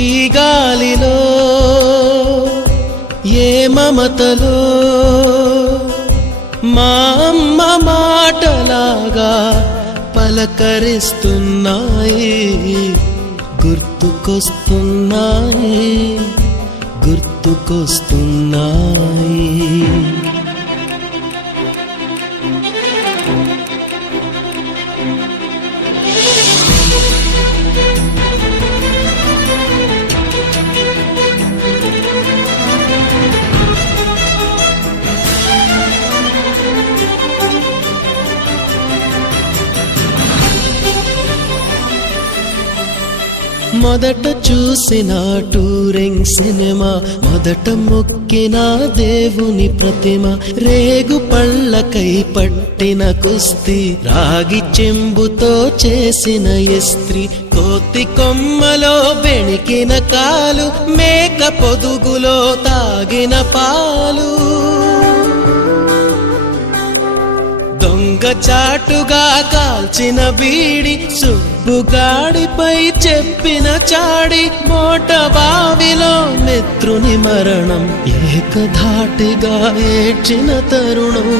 ఈ గాలిలో ఏ మమతలో మా అమ్మ మాటలాగా పలకరిస్తున్నాయి, గుర్తుకొస్తున్నాయి, గుర్తుకొస్తున్నాయి. మొదట చూసిన టూరింగ్ సినిమా, మొదట మొక్కిన దేవుని ప్రతిమ, రేగు పళ్ళకై పట్టిన కుస్తీ, రాగి చెంబుతో చేసిన ఇస్త్రీ, కోతి కొమ్మలో బెణికిన కాలు, మేక పొదుగులో తాగిన పాలు, దొంగ చాటుగా కాల్చిన బీడి, సుబ్బుగాడిపై చెప్పిన చాడి, మోట బావిలో మిత్రుని మరణం, ఏకధాటిగా ఏడ్చిన తరుణం.